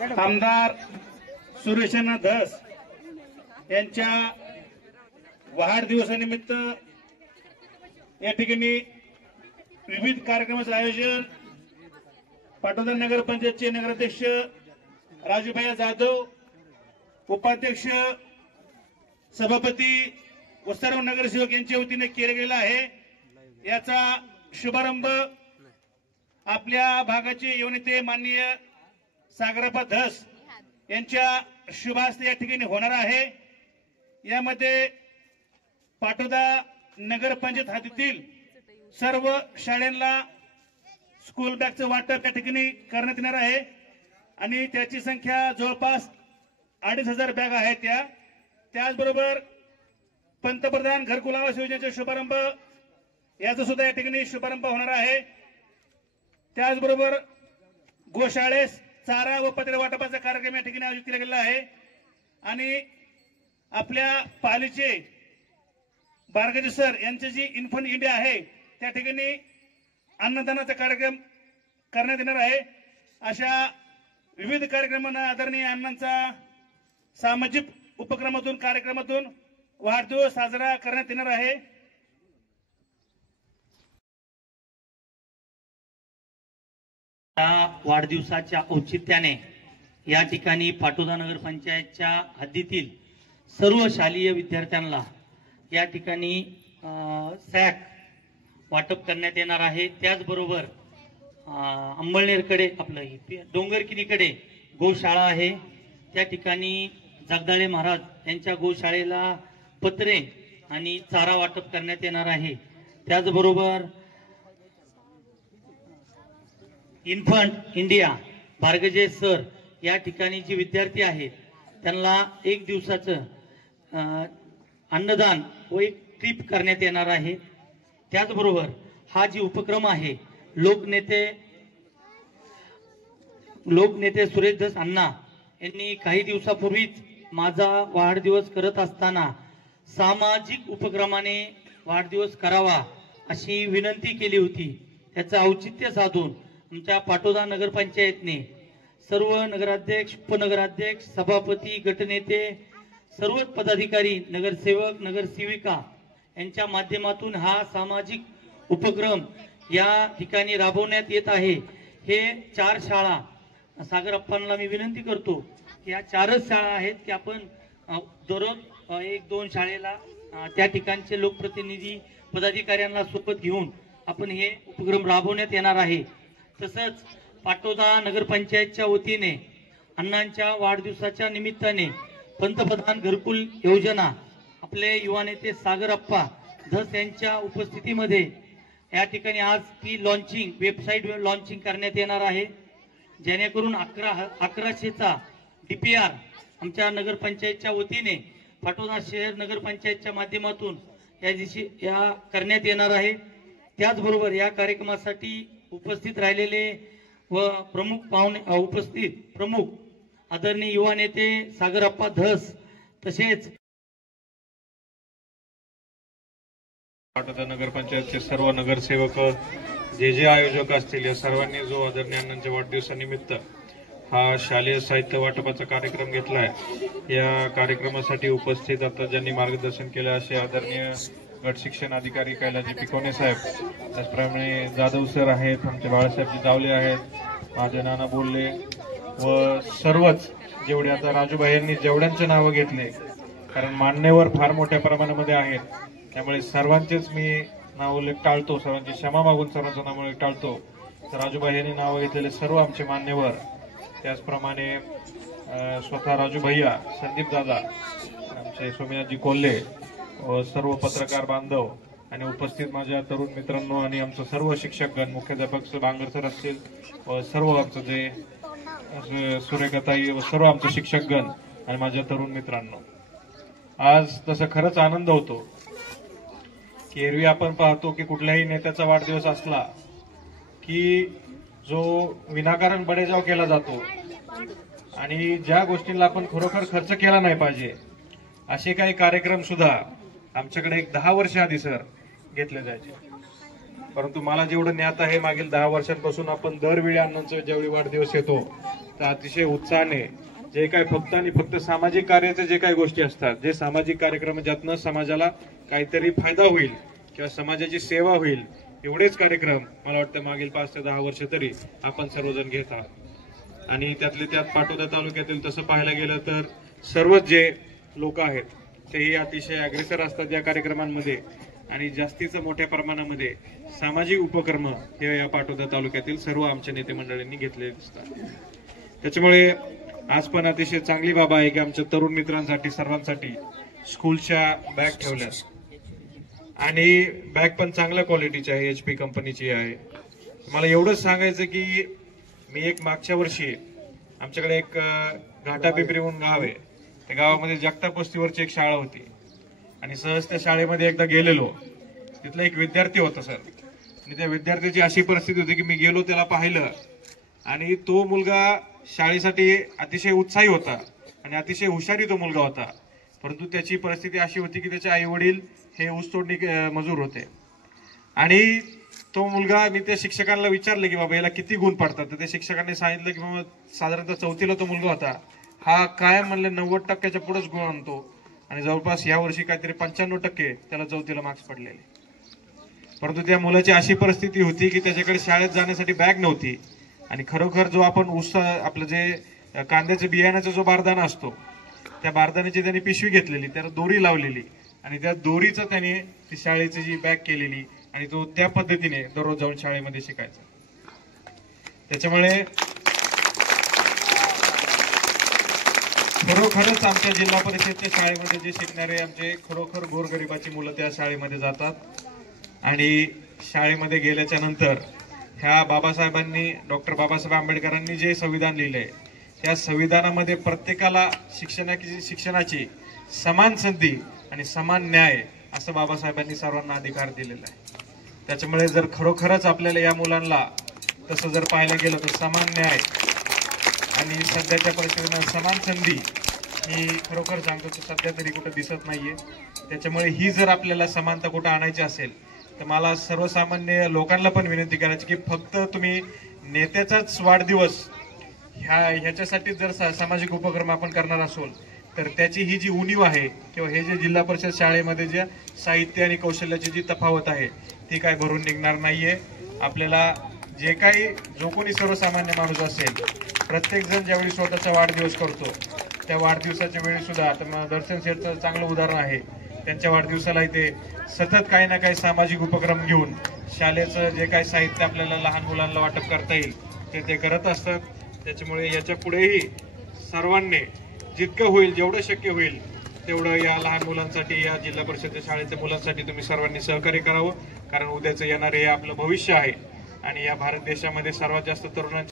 आमदार सुरेशना धस यांच्या वाढदिवसानिमित्त या ठिकाणी विविध कार्यक्रमाचं आयोजन पाटोदा नगर पंचायतचे नगराध्यक्ष राजूभाई जाधव, उपाध्यक्ष सभापती व सर्व नगरसेवक यांच्या वतीने केला गेला आहे। याचा शुभारंभ आपल्या भागाचे युवनेते माननीय सागरप्पा धस यांच्या शुभास्ते या ठिकाणी होणार आहे। यामध्ये पाटोदा नगर पंचायत हद्दीतील सर्व शाळांना स्कूल बॅगचं वाटप या ठिकाणी करण्यात येणार आहे आणि त्याची संख्या जवळपास 2500 बॅग आहेत। त्याचबरोबर पंतप्रधान घरकुल आवास योजनेचा शुभारंभ याचा सुद्धा या ठिकाणी शुभारंभ होणार आहे। त्याचबरोबर गोशाळेस चारा व पत्रे वाटपाचा कार्यक्रम या ठिकाणी आयोजित केला गेला आहे आणि आपल्या पालीचे बारगजे सर यांचे जी इन्फंट इंडिया आहे त्या ठिकाणी अन्नदानाचा कार्यक्रम करण्यात येणार आहे। अशा विविध कार्यक्रमांना आदरणीय अण्णांचा सामाजिक उपक्रमातून कार्यक्रमातून वाढदिवस साजरा करण्यात येणार आहे। वाढदिवसाच्या औचित्याने या ठिकाणी पाटोदा नगर पंचायतच्या हद्दीतील सर्व शालेय विद्यार्थ्यांना या ठिकाणी सॅक वाटप करण्यात येणार आहे। त्याचबरोबर अंबळनेरकडे आपलं डोंगरकिनीकडे गोशाळा आहे, त्या ठिकाणी जगदाळे महाराज यांच्या गोशाळेला पत्रे आणि चारा वाटप करण्यात येणार आहे। त्याचबरोबर इन्फंट इंडिया बारगजे सर या ठिकाणी जे विद्यार्थी आहेत त्यांना 1 दिवसाचं अन्नदान व एक ट्रिप करण्यात येणार आहे। त्याचबरोबर हा जी उपक्रम आहे लोकनेते सुरेश धस अण्णा यांनी काही दिवसापूर्वीच माझा वाढदिवस करत असताना सामाजिक उपक्रमाने वाढदिवस करावा अशी विनंती केली होती। त्याचं औचित्य साधून आमच्या पाटोदा नगरपंचायतने सर्व नगराध्यक्ष, उपनगराध्यक्ष, सभापती, गटनेते, सर्व पदाधिकारी, नगरसेवक, नगरसेविका यांच्या माध्यमातून हा सामाजिक उपक्रम या ठिकाणी राबवण्यात येत आहे। हे 4 शाळा सागरप्पांना मी विनंती करतो की या 4च शाळा आहेत की आपण दररोज 1-2 शाळेला त्या ठिकाणचे लोकप्रतिनिधी पदाधिकाऱ्यांना सोबत घेऊन आपण हे उपक्रम राबवण्यात येणार आहे। तसंच पाटोदा नगरपंचायतच्या वतीने अण्णांच्या वाढदिवसाच्या निमित्ताने पंतप्रधान घरकुल योजना आपले युवा नेते सागरप्पा धस यांच्या उपस्थितीमध्ये या ठिकाणी आज ती लॉन्चिंग वेबसाईट लॉन्चिंग करण्यात येणार आहे, जेणेकरून 1100चा DPR आमच्या नगरपंचायतच्या वतीने पाटोदा शहर नगरपंचायतच्या माध्यमातून या करण्यात येणार आहे। त्याचबरोबर या कार्यक्रमासाठी उपस्थित राहिलेले व प्रमुख आदरणीय युवा नेते सागरप्पा धस तसेच पाटोदा नगरपंचायतचे सर्व नगरसेवक, जे आयोजक असतील या सर्वांनी जो आदरणीय अण्णांच्या वाढदिवसानिमित्त हा शालेय साहित्य वाटपाचा कार्यक्रम घेतलाय, या कार्यक्रमासाठी उपस्थित आता ज्यांनी मार्गदर्शन केलं असे आदरणीय गट शिक्षण अधिकारी कैलाजी पिकोने साहेब, त्याचप्रमाणे जाधव सर आहेत, आमचे बाळासाहेबजी जावले आहेत, माझे नाना बोलले व सर्वच जेवढे आता राजूभाई यांनी जेवढ्यांचे नावं घेतले, कारण मान्यवर फार मोठ्या प्रमाणामध्ये आहेत त्यामुळे सर्वांचेच मी नाव उल्लेख टाळतो, सर्वांची क्षमा मागून सर्वांचं नाव उल्लेख टाळतो। तर राजूभाई यांनी नावं घेतलेले सर्व आमचे मान्यवर, त्याचप्रमाणे स्वतः राजू भैया, संदीप दादा, आमचे सोमनाथजी कोल्हे व सर्व पत्रकार बांधव आणि उपस्थित माझ्या तरुण मित्रांनो आणि आमचं सर्व शिक्षकगण, मुख्याध्यापक बांगर सर असतील व सर्व आमचं जे सुरेखाताई व सर्व आमचं शिक्षकगण आणि माझ्या तरुण मित्रांनो, आज तसं खरंच आनंद होतो की एरवी आपण पाहतो की कुठल्याही नेत्याचा वाढदिवस असला की जो विनाकारण बडेजाव केला जातो आणि ज्या गोष्टींना आपण खरोखर खर्च केला नाही पाहिजे असे काही कार्यक्रम सुद्धा आमच्याकडे एक 10 वर्ष आधी सर घेतले जायचे। परंतु मला जेवढं ज्ञात आहे मागील 10 वर्षांपासून आपण दरवेळी अण्णांचा ज्यावेळी वाढदिवस येतो तर अतिशय उत्साहाने जे काय फक्त आणि फक्त सामाजिक कार्याचे जे काही गोष्टी असतात, जे सामाजिक कार्यक्रम ज्यातनं समाजाला काहीतरी फायदा होईल किंवा समाजाची सेवा होईल, एवढेच कार्यक्रम मला वाटतं मागील 5 ते 10 वर्ष तरी आपण सर्वजण घेत आहात. आणि त्यातले त्यात पाटोदा तालुक्यातील तसं पाहायला गेलं तर सर्वच जे लोक आहेत तेही अतिशय अग्रेसर असतात या कार्यक्रमांमध्ये आणि जास्तीचं मोठ्या प्रमाणामध्ये सामाजिक उपक्रम हे या पाटोदा तालुक्यातील सर्व आमच्या नेते मंडळींनी घेतलेले दिसतात. त्याच्यामुळे आज पण अतिशय चांगली बाब आहे की आमच्या तरुण मित्रांसाठी सर्वांसाठी स्कूलच्या बॅग ठेवल्यात आणि बॅग पण चांगल्या क्वालिटीची आहे, HP कंपनीची आहे. मला एवढंच सांगायचं की मी एक मागच्या वर्षी आमच्याकडे एक घाटा पिंपरी म्हणून गाव आहे, त्या गावामध्ये जगताप वस्तीवरची एक शाळा होती आणि सहज त्या शाळेमध्ये एकदा गेलेलो. तिथला एक विद्यार्थी होता सर, आणि त्या विद्यार्थ्याची अशी परिस्थिती होती की मी गेलो, त्याला पाहिलं आणि तो मुलगा शाळेसाठी अतिशय उत्साही होता आणि अतिशय हुशारी तो मुलगा होता. परंतु त्याची परिस्थिती अशी होती की त्याचे आई वडील हे ऊसतोडणी मजूर होते आणि तो मुलगा, मी त्या शिक्षकांना विचारलं की बाबा याला किती गुण पडतात, तर त्या शिक्षकांनी सांगितलं की बाबा साधारणतः 4थीला तो मुलगा होता, हा काय म्हणले 90% पुढेच गुण आणतो आणि जवळपास या वर्षी काहीतरी 95% त्याला 4थीला मार्क्स पडलेले. परंतु त्या मुलाची अशी परिस्थिती होती की त्याच्याकडे शाळेत जाण्यासाठी बॅग नव्हती आणि खरोखर जो आपण ऊस आपलं जे कांद्याच्या बियाण्याचा जो बारदाना असतो त्या बारदाण्याची त्यांनी पिशवी घेतलेली, त्याला दोरी लावलेली आणि त्या दोरीचं त्याने ती शाळेची जी बॅग केलेली आणि तो त्या पद्धतीने दररोज जाऊन शाळेमध्ये शिकायचा. त्याच्यामुळे खरोखरच आमच्या जिल्हा परिषदच्या शाळेमध्ये जे शिकणारे आमचे खरोखर गोरगरिबाची मुलं त्या शाळेमध्ये जातात आणि शाळेमध्ये गेल्याच्या नंतर ह्या बाबासाहेबांनी, डॉक्टर बाबासाहेब आंबेडकरांनी जे संविधान लिहिलंय त्या संविधानामध्ये प्रत्येकाला शिक्षणाची समान संधी आणि समान न्याय असं बाबासाहेबांनी सर्वांना अधिकार दिलेला आहे. त्याच्यामुळे जर खरोखरच आपल्याला या मुलांना तसं जर पाहायला गेलं तर समान न्याय आणि सध्याच्या परिस्थितीनं समान संधी ही खरोखर सांगतो की सध्या तरी कुठं दिसत नाहीये. त्याच्यामुळे ही जर आपल्याला समानता कुठं आणायची असेल तर मला सर्वसामान्य लोकांना पण विनंती करायची की फक्त तुम्ही नेत्याचाच वाढदिवस ह्याच्यासाठी जर सामाजिक उपक्रम आपण करणार असोल तर त्याची ही जी उणीव आहे किंवा हे जे जिल्हा परिषद शाळेमध्ये जे साहित्य आणि कौशल्याची जी तफावत आहे ती काय भरून निघणार नाहीये. आपल्याला जे काही जो कोणी सर्वसामान्य माणूस असेल, प्रत्येक जण ज्यावेळी स्वतःचा वाढदिवस करतो त्या वाढदिवसाच्या वेळी सुद्धा, आता दर्शन सेठचं चांगलं उदाहरण आहे, त्यांच्या वाढदिवसाला इथे सतत काही ना काही सामाजिक उपक्रम घेऊन शाळेचं जे काही साहित्य आपल्याला लहान मुलांना वाटप करता येईल ते करत असतात. त्याच्यामुळे याच्या पुढेही सर्वांनी जितकं होईल, जेवढं शक्य होईल तेवढं या लहान मुलांसाठी, या जिल्हा परिषद शाळेच्या मुलांसाठी तुम्ही सर्वांनी सहकार्य करावं, कारण उद्याचं येणारे हे आपलं भविष्य आहे आणि या भारत देशामध्ये सर्वात जास्त तरुणांची